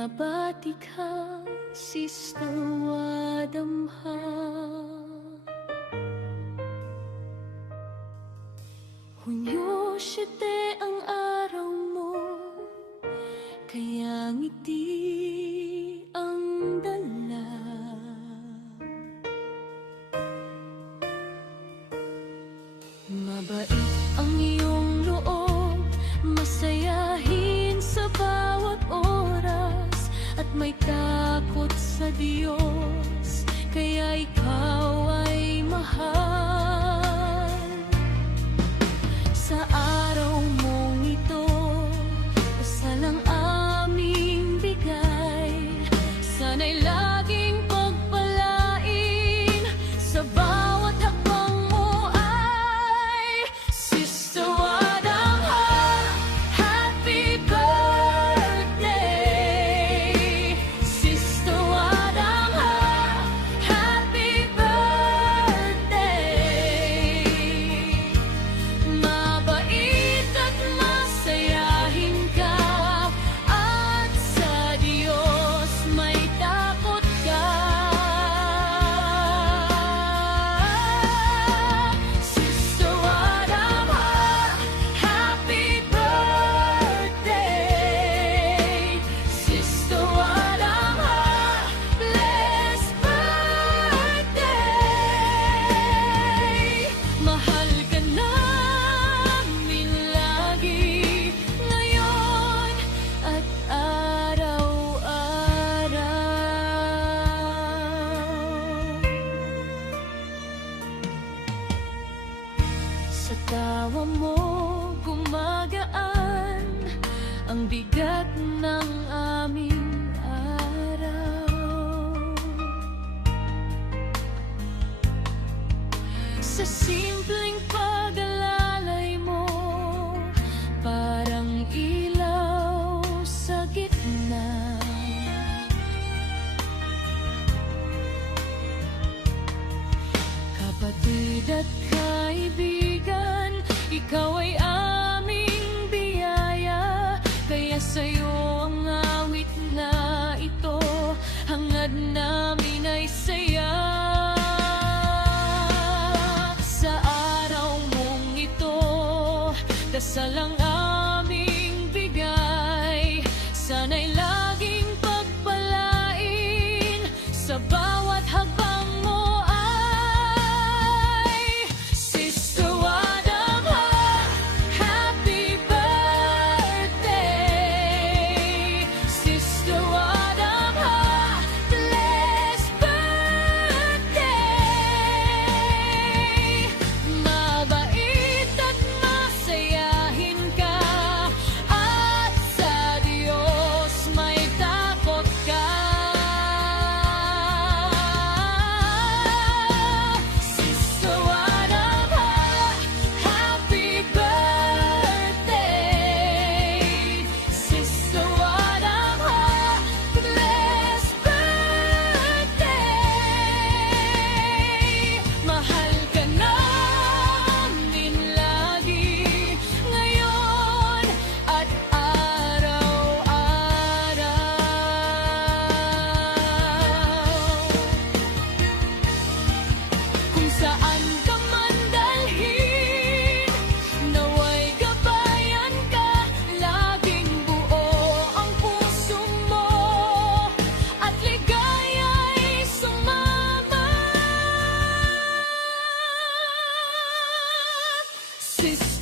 Nabati ka, Sister Wadamha. Hunyo siyete ang araw mo, kaya ngiti ang dala. Mabait ang iyong loob, masayahin sa bawat oras, at may takot sa Diyos, kaya ikaw ay mahal. Sa araw mong ito, dasal ang aming bigay, sana'y laging pagpalain sa bawat hakbang mo ay Sister Wadamha, happy birthday. Sister Wadamha, happy birthday. Mabait at masayahin ka, at sa Diyos may takot ka. Sister Wadamha, happy birthday. Sister Wadamha, blessed birthday. Mahal ka namin lagi, ngayon at araw-araw. Sa tawa mo gumagaan ang bigat ng aming araw. Sa simpleng pag-alalay mo, parang ilaw sa gitna. Kapatid at kaibigan, ikaw ay aming biyaya, kaya sa'yo ang awit na ito, hangad namin ay saya. Sa araw mong ito, dasal ang aming bigay, sana'y laging pagpalain sa bawat hakbang mo ay Sister Wadamha, happy birthday. Sister Wadamha, blessed birthday. Mabait at masayahin ka, at sa Diyos may takot ka. Sister Wadamha, happy birthday. Sister Wadamha, blessed birthday. Mahal ka namin lagi, ngayon at araw-araw. Kung saan ka man dalhin, naway gabayan ka, laging buo ang puso mo, at ligaya'y sumama. Sister